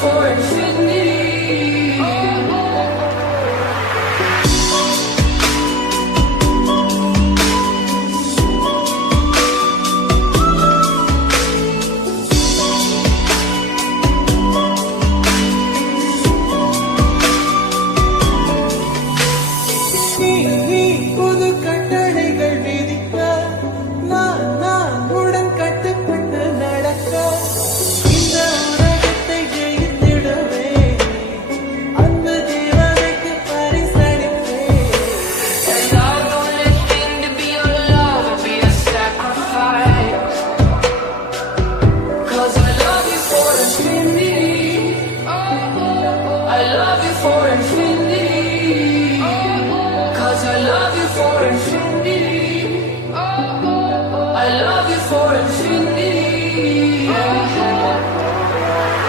for infinity. நீ புது கட்டளைகள் விதிக்க நான் உடன் கட்டுப்பட்டு நடக்க இந்த உலகத்தை ஜெயித்திடவே அன்பு தேவதைக்கு பரிசளிப்பேன். And I want anything to be your love or be a sacrifice. 'Cause I love you for infinity. I love you for infinity.